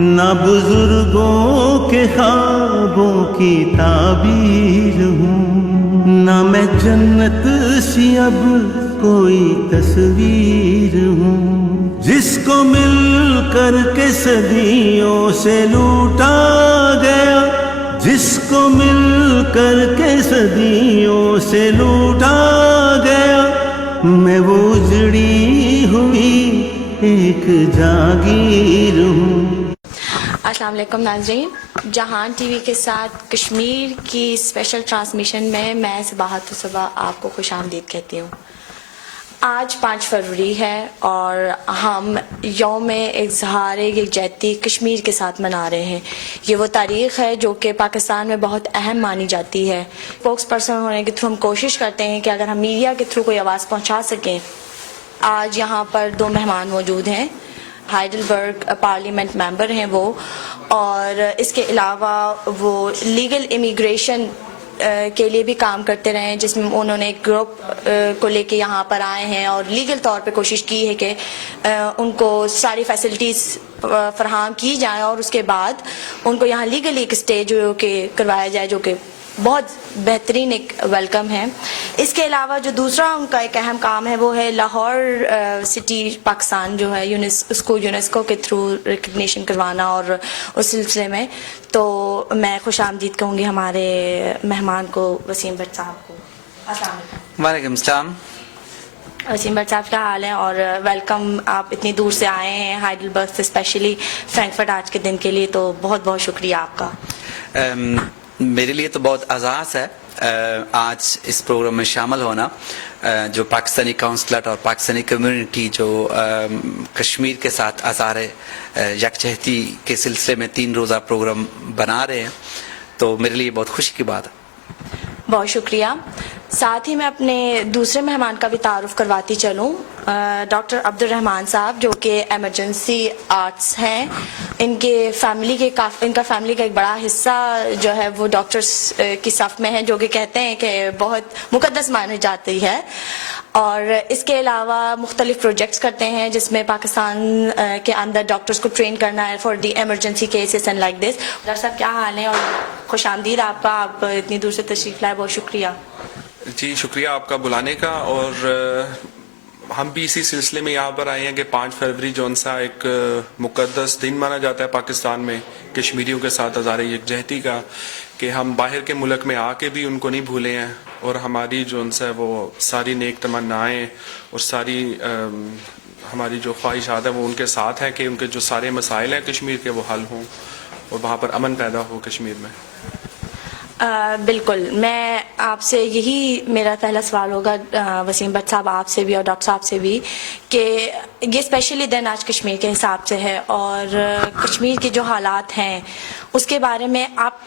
نہ بزرگوں کے خوابوں کی تعبیر ہوں، نہ میں جنت سی اب کوئی تصویر ہوں، جس کو مل کر کے صدیوں سے لوٹا گیا، جس کو مل کر کے صدیوں سے لوٹا گیا، میں وہ اجڑی ہوئی ایک جاگیر ہوں۔ السلام علیکم ناظرین، جہان ٹی وی کے ساتھ کشمیر کی اسپیشل ٹرانسمیشن میں صباحت صبح آپ کو خوش آمدید کہتی ہوں۔ آج 5 فروری ہے اور ہم یوم اظہار یکجہتی کشمیر کے ساتھ منا رہے ہیں۔ یہ وہ تاریخ ہے جو کہ پاکستان میں بہت اہم مانی جاتی ہے۔ اسپوکس پرسن ہونے کے تھرو ہم کوشش کرتے ہیں کہ اگر ہم میڈیا کے تھرو کوئی آواز پہنچا سکیں۔ آج یہاں پر 2 مہمان موجود ہیں، ہائیڈلبرگ پارلیمنٹ ممبر ہیں وہ، اور اس کے علاوہ وہ لیگل امیگریشن کے لیے بھی کام کرتے رہے ہیں، جس میں انہوں نے ایک گروپ کو لے کے یہاں پر آئے ہیں اور لیگل طور پہ کوشش کی ہے کہ ان کو ساری فیسلٹیز فراہم کی جائیں اور اس کے بعد ان کو یہاں لیگلی ایک اسٹے جو کہ کروایا جائے، جو کہ بہت بہترین ایک ویلکم ہے۔ اس کے علاوہ جو دوسرا ان کا ایک اہم کام ہے وہ ہے لاہور سٹی پاکستان جو ہے اس کو یونیسکو کے تھرو ریکگنیشن کروانا، اور اس سلسلے میں تو میں خوش آمدید کہوں گی ہمارے مہمان کو، وسیم بٹ صاحب کو۔ السلام علیکم۔ وعلیکم السلام۔ وسیم بٹ صاحب کیا حال ہے، اور ویلکم، آپ اتنی دور سے آئے ہیں ہائیڈلبرگ سے اسپیشلی فرینکفرٹ آج کے دن کے لیے، تو بہت بہت شکریہ آپ کا۔ میرے لیے تو بہت اعزاز ہے آج اس پروگرام میں شامل ہونا، جو پاکستانی کونسلٹ اور پاکستانی کمیونٹی جو کشمیر کے ساتھ آثار یکجہتی کے سلسلے میں 3 روزہ پروگرام بنا رہے ہیں، تو میرے لیے بہت خوشی کی بات ہے۔ بہت شکریہ۔ ساتھ ہی میں اپنے دوسرے مہمان کا بھی تعارف کرواتی چلوں، ڈاکٹر عبد الرحمان صاحب جو کہ ایمرجنسی آرٹس ہیں۔ ان کا فیملی کا ایک بڑا حصہ جو ہے وہ ڈاکٹرز کی صف میں ہے، جو کہ کہتے ہیں کہ بہت مقدس مانی جاتی ہے، اور اس کے علاوہ مختلف پروجیکٹس کرتے ہیں جس میں پاکستان کے اندر ڈاکٹرز کو ٹرین کرنا ہے for the emergency cases and like this. Doctor صاحب کیا حال ہے، اور خوش آمدید آپ کا، آپ اتنی دور سے تشریف لائے، بہت شکریہ۔ جی شکریہ آپ کا بلانے کا، اور ہم بھی اسی سلسلے میں یہاں پر آئے ہیں کہ 5 فروری جو سا ایک مقدس دن مانا جاتا ہے پاکستان میں کشمیریوں کے ساتھ آثار یکجہتی کا، کہ ہم باہر کے ملک میں آ کے بھی ان کو نہیں بھولے ہیں، اور ہماری جو سا وہ ساری نیک تمنائیں اور ساری ہماری جو خواہشات ہیں وہ ان کے ساتھ ہیں کہ ان کے جو سارے مسائل ہیں کشمیر کے وہ حل ہوں اور وہاں پر امن پیدا ہو کشمیر میں۔ بالکل، میں آپ سے یہی میرا پہلا سوال ہوگا وسیم بٹ صاحب، آپ سے بھی اور ڈاکٹر صاحب سے بھی، کہ یہ اسپیشلی دن آج کشمیر کے حساب سے ہے، اور کشمیر کے جو حالات ہیں اس کے بارے میں آپ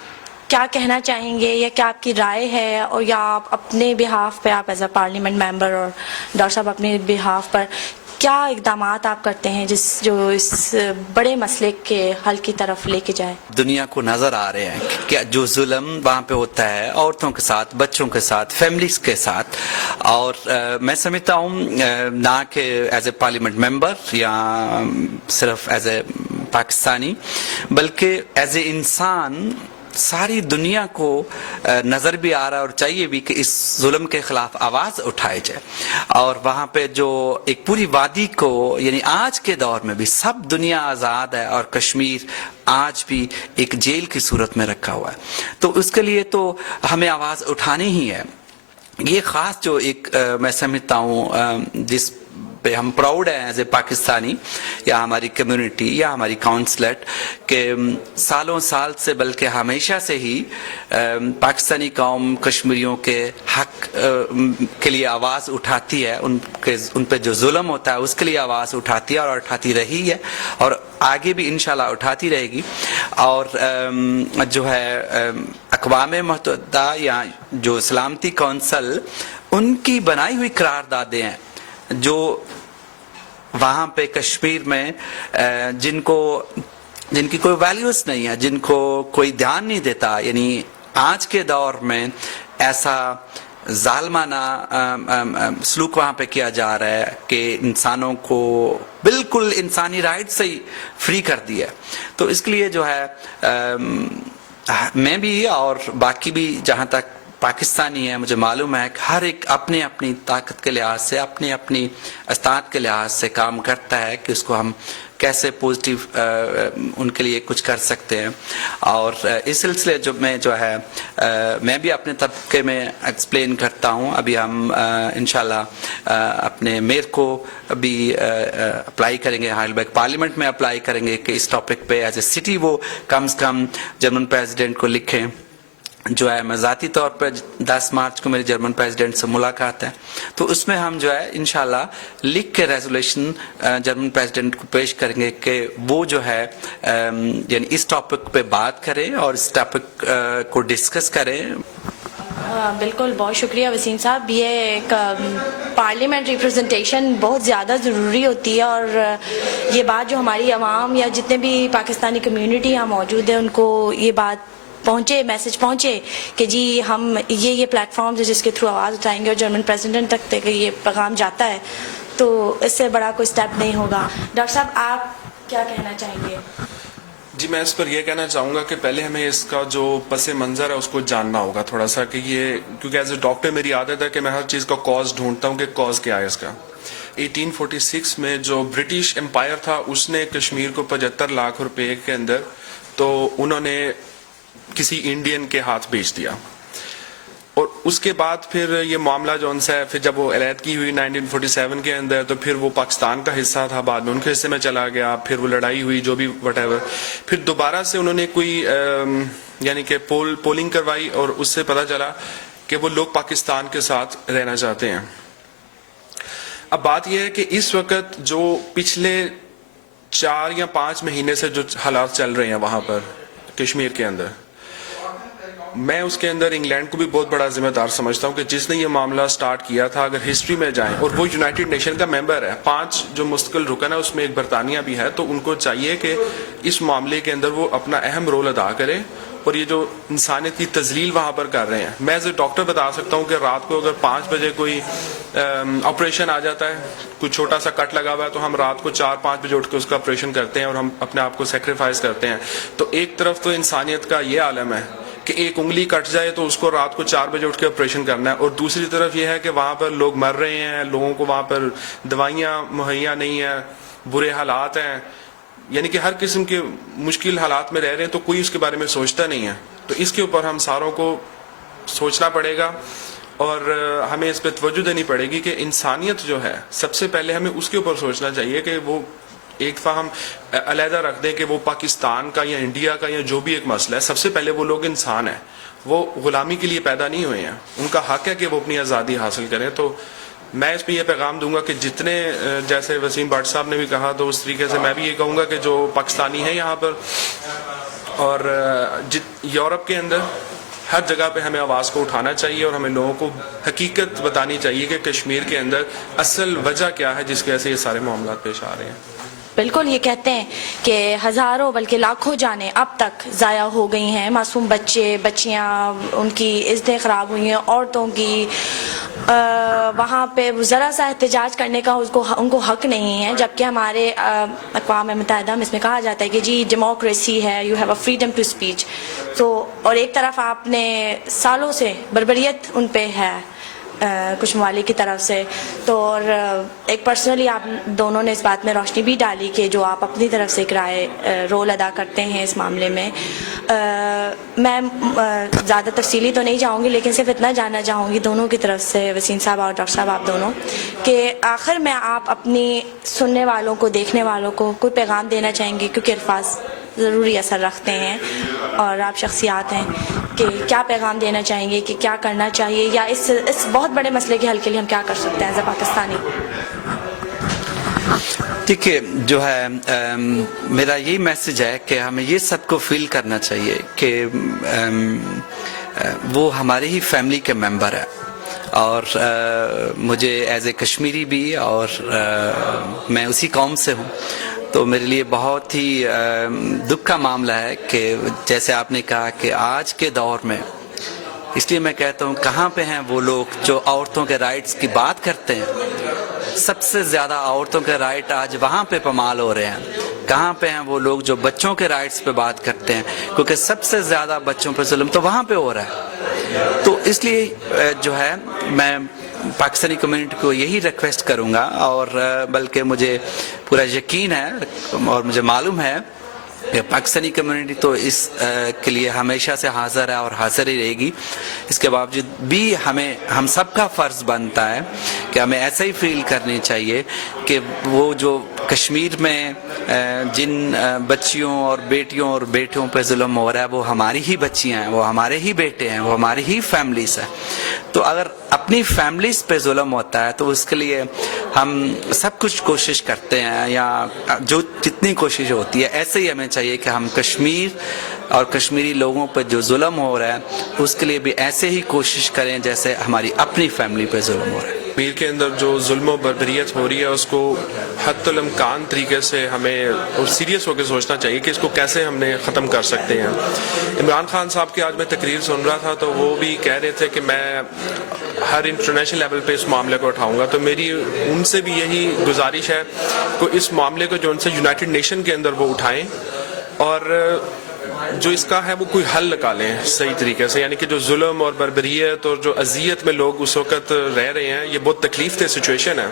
کیا کہنا چاہیں گے، یا کیا آپ کی رائے ہے، اور یا آپ اپنے بہاف پہ، آپ ایز اے پارلیمنٹ ممبر اور ڈاکٹر صاحب اپنے بہاف پر کیا اقدامات آپ کرتے ہیں جو اس بڑے مسئلے کے حل کی طرف لے کے جائے؟ دنیا کو نظر آ رہے ہیں کہ جو ظلم وہاں پہ ہوتا ہے عورتوں کے ساتھ، بچوں کے ساتھ، فیملیز کے ساتھ، اور میں سمجھتا ہوں نہ کہ ایز اے پارلیمنٹ ممبر یا صرف ایز اے پاکستانی، بلکہ ایز اے انسان ساری دنیا کو نظر بھی آ رہا ہے اور چاہیے بھی کہ اس ظلم کے خلاف آواز اٹھائے جائے، اور وہاں پہ جو ایک پوری وادی کو، یعنی آج کے دور میں بھی سب دنیا آزاد ہے اور کشمیر آج بھی ایک جیل کی صورت میں رکھا ہوا ہے، تو اس کے لیے تو ہمیں آواز اٹھانی ہی ہے۔ یہ خاص جو ایک میں سمجھتا ہوں جس پہ ہم پراؤڈ ہیں ایز اے پاکستانی یا ہماری کمیونٹی یا ہماری کونسلٹ، کہ سالوں سال سے بلکہ ہمیشہ سے ہی پاکستانی قوم کشمیریوں کے حق کے لیے آواز اٹھاتی ہے، ان پہ جو ظلم ہوتا ہے اس کے لیے آواز اٹھاتی ہے اور اٹھاتی رہی ہے، اور آگے بھی انشاءاللہ اٹھاتی رہے گی۔ اور جو ہے اقوام متحدہ یا جو سلامتی کونسل، ان کی بنائی ہوئی قراردادیں ہیں جو وہاں پہ کشمیر میں جن کی کوئی ویلیوز نہیں ہے، جن کو کوئی دھیان نہیں دیتا، یعنی آج کے دور میں ایسا ظالمانہ سلوک وہاں پہ کیا جا رہا ہے کہ انسانوں کو بالکل انسانی رائٹ سے ہی فری کر دیا. تو اس کے لیے جو ہے میں بھی اور باقی بھی جہاں تک پاکستانی ہے مجھے معلوم ہے کہ ہر ایک اپنی اپنی طاقت کے لحاظ سے اپنی اپنی استطاعت کے لحاظ سے کام کرتا ہے کہ اس کو ہم کیسے پوزیٹیو ان کے لیے کچھ کر سکتے ہیں. اور اس سلسلے جو ہے میں بھی اپنے طبقے میں ایکسپلین کرتا ہوں. ابھی ہم انشاءاللہ اپنے میئر کو بھی اپلائی کریں گے, ہائیڈلبرگ پارلیمنٹ میں اپلائی کریں گے کہ اس ٹاپک پہ ایز اے سٹی وہ کم سے کم جرمن پریزیڈنٹ کو لکھیں. جو ہے میں ذاتی طور پر 10 مارچ کو میری جرمن پریزیڈنٹ سے ملاقات ہے, تو اس میں ہم جو ہے انشاءاللہ لکھ کے ریزولوشن جرمن پریزیڈنٹ کو پیش کریں گے کہ وہ جو ہے یعنی اس ٹاپک پہ بات کریں اور اس ٹاپک کو ڈسکس کریں. بالکل, بہت شکریہ وسیم صاحب. یہ ایک پارلیمنٹ ریپرزنٹیشن بہت زیادہ ضروری ہوتی ہے, اور یہ بات جو ہماری عوام یا جتنے بھی پاکستانی کمیونٹی یہاں موجود ہے ان کو یہ بات پہنچے, میسج پہنچے کہ جی ہم یہ پلیٹ فارمز ہے جس کے تھرو آواز اٹھائیں گے اور جرمن پریزیڈنٹ تک کہ یہ پیغام جاتا ہے, تو اس سے بڑا کوئی سٹیپ نہیں ہوگا. ڈاکٹر صاحب آپ کیا کہنا چاہیں گے؟ جی میں اس پر یہ کہنا چاہوں گا کہ پہلے ہمیں اس کا جو پس منظر ہے اس کو جاننا ہوگا تھوڑا سا, کہ یہ کیونکہ ایز اے ڈاکٹر میری عادت ہے کہ میں ہر چیز کا کاز ڈھونڈتا ہوں کہ کاز کیا ہے اس کا. 1846 میں جو برٹش امپائر تھا اس نے کشمیر کو 75 لاکھ روپے کے اندر تو انہوں نے کسی انڈین کے ہاتھ بیچ دیا, اور اس کے بعد پھر یہ معاملہ جو ان سے پھر جب وہ علیحدگی ہوئی 1947 کے اندر تو پھر وہ پاکستان کا حصہ تھا, بعد میں ان کے حصے میں چلا گیا, پھر وہ لڑائی ہوئی جو بھی وٹ ایور, پھر دوبارہ سے انہوں نے کوئی یعنی کہ پولنگ کروائی اور اس سے پتہ چلا کہ وہ لوگ پاکستان کے ساتھ رہنا چاہتے ہیں. اب بات یہ ہے کہ اس وقت جو پچھلے 4 یا 5 مہینے سے جو حالات چل رہے ہیں وہاں پر کشمیر کے اندر, میں اس کے اندر انگلینڈ کو بھی بہت بڑا ذمہ دار سمجھتا ہوں کہ جس نے یہ معاملہ سٹارٹ کیا تھا. اگر ہسٹری میں جائیں, اور وہ یونائٹڈ نیشن کا ممبر ہے, 5 جو مستقل رکن ہے اس میں ایک برطانیہ بھی ہے, تو ان کو چاہیے کہ اس معاملے کے اندر وہ اپنا اہم رول ادا کرے. اور یہ جو انسانیت کی تذلیل وہاں پر کر رہے ہیں, میں ایز اے ڈاکٹر بتا سکتا ہوں کہ رات کو اگر 5 بجے کوئی آپریشن آ جاتا ہے, کوئی چھوٹا سا کٹ لگا ہوا ہے, تو ہم رات کو 4-5 بجے اٹھ کے اس کا آپریشن کرتے ہیں اور ہم اپنے آپ کو سیکریفائز کرتے ہیں. تو ایک طرف تو انسانیت کا یہ عالم ہے کہ ایک انگلی کٹ جائے تو اس کو رات کو 4 بجے اٹھ کے آپریشن کرنا ہے, اور دوسری طرف یہ ہے کہ وہاں پر لوگ مر رہے ہیں, لوگوں کو وہاں پر دوائیاں مہیا نہیں ہیں, برے حالات ہیں, یعنی کہ ہر قسم کے مشکل حالات میں رہ رہے ہیں, تو کوئی اس کے بارے میں سوچتا نہیں ہے. تو اس کے اوپر ہم ساروں کو سوچنا پڑے گا اور ہمیں اس پہ توجہ دینی پڑے گی کہ انسانیت جو ہے سب سے پہلے ہمیں اس کے اوپر سوچنا چاہیے کہ وہ ایک دفعہ ہم علیحدہ رکھ دیں کہ وہ پاکستان کا یا انڈیا کا یا جو بھی ایک مسئلہ ہے, سب سے پہلے وہ لوگ انسان ہیں, وہ غلامی کے لیے پیدا نہیں ہوئے ہیں, ان کا حق ہے کہ وہ اپنی آزادی حاصل کریں. تو میں اس پہ یہ پیغام دوں گا کہ جتنے جیسے وسیم بٹ صاحب نے بھی کہا, تو اس طریقے سے میں بھی یہ کہوں گا کہ جو پاکستانی ہیں یہاں پر اور یورپ کے اندر ہر جگہ پہ ہمیں آواز کو اٹھانا چاہیے, اور ہمیں لوگوں کو حقیقت بتانی چاہیے کہ کشمیر کے اندر اصل وجہ کیا ہے جس کی وجہ سے یہ سارے معاملات پیش آ رہے ہیں. بالکل, یہ کہتے ہیں کہ ہزاروں بلکہ لاکھوں جانیں اب تک ضائع ہو گئی ہیں, معصوم بچے بچیاں ان کی عزتیں خراب ہوئی ہیں, عورتوں کی وہاں پہ ذرا سا احتجاج کرنے کا ان کو حق نہیں ہے, جبکہ ہمارے اقوام متحدہ میں اس میں کہا جاتا ہے کہ جی ڈیموکریسی ہے, you have a freedom to speech. تو اور ایک طرف آپ نے سالوں سے بربریت ان پہ ہے کچھ ممالک کی طرف سے, تو اور ایک پرسنلی آپ دونوں نے اس بات میں روشنی بھی ڈالی کہ جو آپ اپنی طرف سے ایک رول ادا کرتے ہیں اس معاملے میں. میں زیادہ تفصیلی تو نہیں جاؤں گی, لیکن صرف اتنا جاننا چاہوں گی دونوں کی طرف سے, وسیم صاحب اور ڈاکٹر صاحب آپ دونوں, کہ آخر میں آپ اپنی سننے والوں کو, دیکھنے والوں کو کوئی پیغام دینا چاہیں گے, کیونکہ الفاظ ضروری اثر رکھتے ہیں اور آپ شخصیات ہیں, کہ کیا پیغام دینا چاہیں گے کہ کیا کرنا چاہیے, یا اس بہت بڑے مسئلے کے حل کے لیے ہم کیا کر سکتے ہیں ایز اے پاکستانی؟ ٹھیک ہے, جو ہے میرا یہی میسج ہے کہ ہمیں یہ سب کو فیل کرنا چاہیے کہ وہ ہمارے ہی فیملی کے ممبر ہے, اور مجھے ایز اے کشمیری بھی, اور میں اسی قوم سے ہوں, تو میرے لیے بہت ہی دکھ کا معاملہ ہے کہ جیسے آپ نے کہا کہ آج کے دور میں اس لیے میں کہتا ہوں کہاں پہ ہیں وہ لوگ جو عورتوں کے رائٹس کی بات کرتے ہیں. سب سے زیادہ عورتوں کے رائٹ آج وہاں پہ پامال ہو رہے ہیں. کہاں پہ ہیں وہ لوگ جو بچوں کے رائٹس پہ بات کرتے ہیں, کیونکہ سب سے زیادہ بچوں پہ ظلم تو وہاں پہ ہو رہا ہے. تو اس لیے جو ہے میں پاکستانی کمیونٹی کو یہی ریکویسٹ کروں گا, اور بلکہ مجھے پورا یقین ہے اور مجھے معلوم ہے کہ پاکستانی کمیونٹی تو اس کے لیے ہمیشہ سے حاضر ہے اور حاضر ہی رہے گی. اس کے باوجود بھی ہم سب کا فرض بنتا ہے کہ ہمیں ایسا ہی فیل کرنی چاہیے کہ وہ جو کشمیر میں جن بچیوں اور بیٹیوں اور بیٹوں پہ ظلم ہو رہا ہے وہ ہماری ہی بچیاں ہیں, وہ ہمارے ہی بیٹے ہیں, وہ ہماری ہی فیملیز ہیں. تو اگر اپنی فیملیز پہ ظلم ہوتا ہے تو اس کے لیے ہم سب کچھ کوشش کرتے ہیں, یا جو جتنی کوشش ہوتی ہے ایسے ہی ہمیں چاہیے کہ ہم کشمیر اور کشمیری لوگوں پہ جو ظلم ہو رہا ہے اس کے لیے بھی ایسے ہی کوشش کریں جیسے ہماری اپنی فیملی پہ ظلم ہو رہا ہے. کشمیر کے اندر جو ظلم و بربریت ہو رہی ہے اس کو حتی الامکان طریقے سے ہمیں اور سیریس ہو کے سوچنا چاہیے کہ اس کو کیسے ہم نے ختم کر سکتے ہیں. عمران خان صاحب کی آج میں تقریر سن رہا تھا تو وہ بھی کہہ رہے تھے کہ میں ہر انٹرنیشنل لیول پہ اس معاملے کو اٹھاؤں گا. تو میری ان سے بھی یہی گزارش ہے کہ اس معاملے کو جو ان سے یونائٹڈ نیشن کے اندر وہ اٹھائیں اور جو اس کا ہے وہ کوئی حل نکالیں صحیح طریقے سے. یعنی کہ جو ظلم اور بربریت اور جو اذیت میں لوگ اس وقت رہ رہے ہیں یہ بہت تکلیف دہ سچویشن ہے.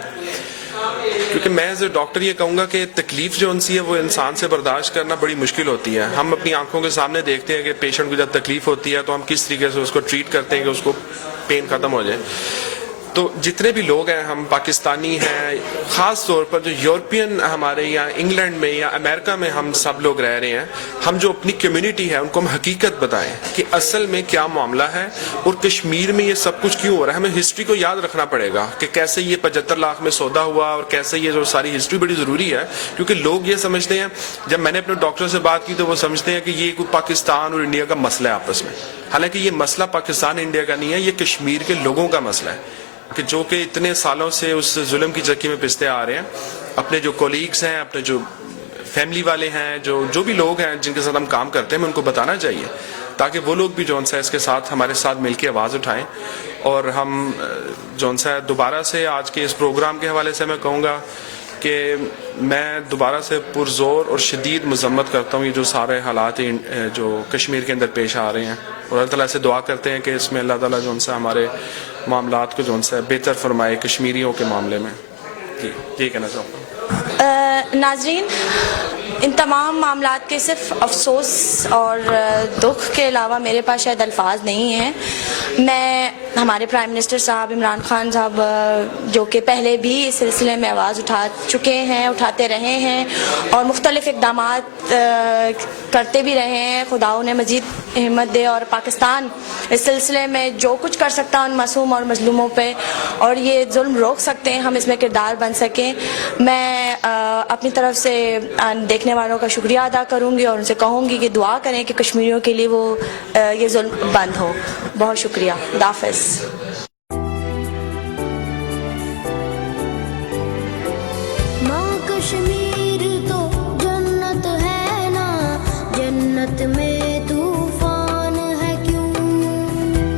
کیونکہ میں ایز اے ڈاکٹر یہ کہوں گا کہ تکلیف جو انسی ہے وہ انسان سے برداشت کرنا بڑی مشکل ہوتی ہے. ہم اپنی آنکھوں کے سامنے دیکھتے ہیں کہ پیشنٹ کو جب تکلیف ہوتی ہے تو ہم کس طریقے سے اس کو ٹریٹ کرتے ہیں کہ اس کو پین ختم ہو جائے. تو جتنے بھی لوگ ہیں ہم پاکستانی ہیں, خاص طور پر جو یورپین ہمارے یا انگلینڈ میں یا امریکہ میں ہم سب لوگ رہ رہے ہیں, ہم جو اپنی کمیونٹی ہے ان کو ہم حقیقت بتائیں کہ اصل میں کیا معاملہ ہے اور کشمیر میں یہ سب کچھ کیوں ہو رہا ہے. ہمیں ہسٹری کو یاد رکھنا پڑے گا کہ کیسے یہ 75 لاکھ میں سودا ہوا اور کیسے یہ جو ساری ہسٹری بڑی ضروری ہے. کیونکہ لوگ یہ سمجھتے ہیں, جب میں نے اپنے ڈاکٹر سے بات کی تو وہ سمجھتے ہیں کہ یہ کوئی پاکستان اور انڈیا کا مسئلہ ہے آپس میں. حالانکہ یہ مسئلہ پاکستان انڈیا کا نہیں ہے, یہ کشمیر کے لوگوں کا مسئلہ ہے کہ جو کہ اتنے سالوں سے اس ظلم کی چکی میں پستے آ رہے ہیں. اپنے جو کولیگز ہیں, اپنے جو فیملی والے ہیں, جو بھی لوگ ہیں جن کے ساتھ ہم کام کرتے ہیں, ہمیں ان کو بتانا چاہیے تاکہ وہ لوگ بھی جون سا اس کے ساتھ ہمارے ساتھ مل کے آواز اٹھائیں. اور ہم جون سا دوبارہ سے آج کے اس پروگرام کے حوالے سے میں کہوں گا کہ میں دوبارہ سے پرزور اور شدید مذمت کرتا ہوں یہ جو سارے حالات جو کشمیر کے اندر پیش آ رہے ہیں, اور اللہ تعالیٰ سے دعا کرتے ہیں کہ اس میں اللہ تعالیٰ جون سا ہمارے معاملات کو جون سا بہتر فرمائے کشمیریوں کے معاملے میں. جی یہی کہنا چاہوں گا. ناظرین, ان تمام معاملات کے صرف افسوس اور دکھ کے علاوہ میرے پاس شاید الفاظ نہیں ہیں. میں ہمارے پرائم منسٹر صاحب عمران خان صاحب جو کہ پہلے بھی اس سلسلے میں آواز اٹھا چکے ہیں, اٹھاتے رہے ہیں اور مختلف اقدامات کرتے بھی رہے ہیں, خدا انہیں مزید ہمت دے اور پاکستان اس سلسلے میں جو کچھ کر سکتا ان معصوم اور مظلوموں پہ اور یہ ظلم روک سکتے ہیں, ہم اس میں کردار بن سکیں. میں اپنی طرف سے دیکھنے والوں کا شکریہ ادا کروں گی اور ان سے کہوں گی کہ دعا کریں کہ کشمیریوں کے لیے وہ یہ ظلم بند ہو. بہت شکریہ. خدا حافظ. ماں کشمیر تو جنت ہے نا, جنت میں طوفان ہے کیوں,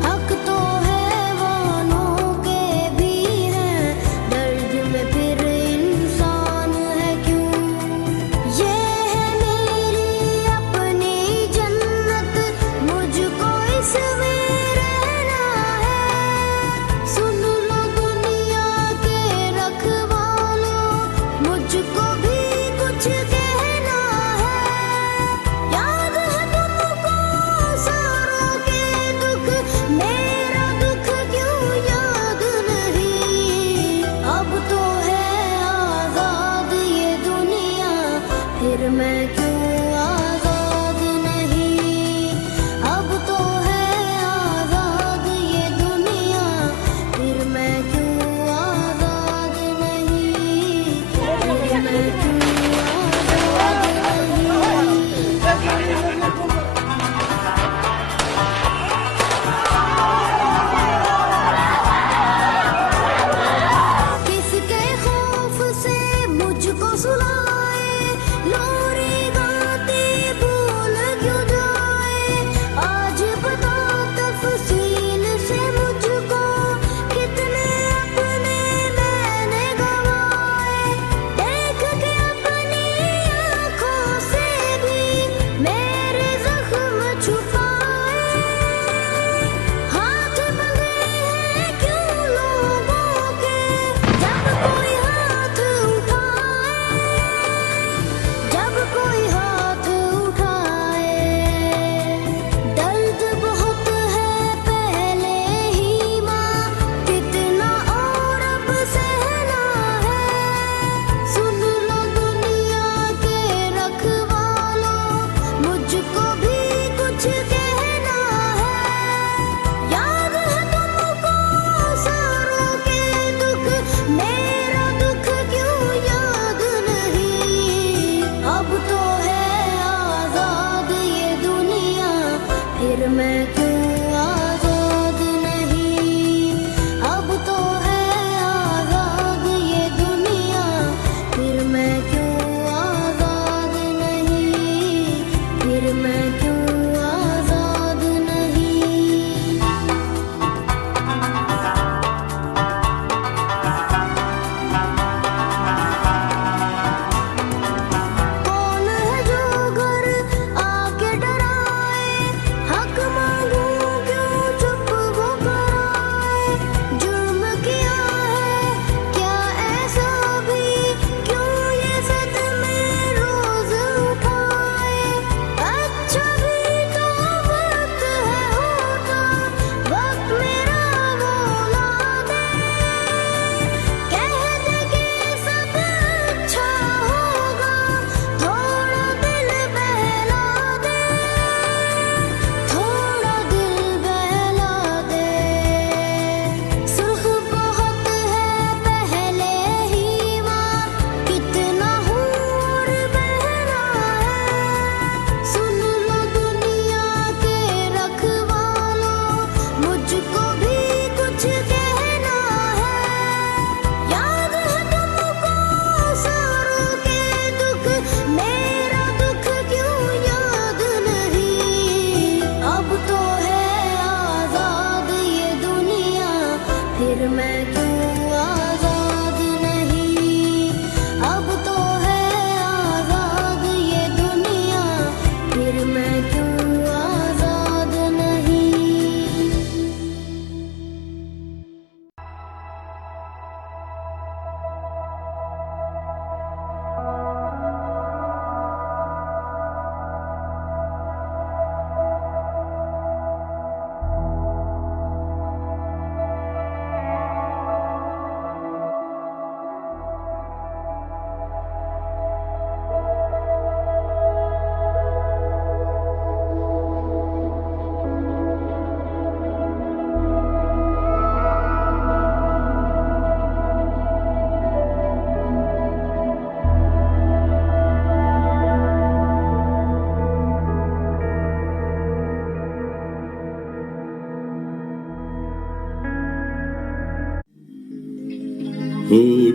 حق تو حیوانوں کے بھی ہے, درد میں پھر انسان ہے کیوں. یہ ہے میری اپنی جنت, مجھ کو اس میں رہنا ہے. سن لو دنیا کے رکھوالوں, مجھ کو بھی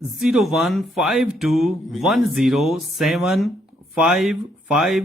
01521075541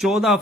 14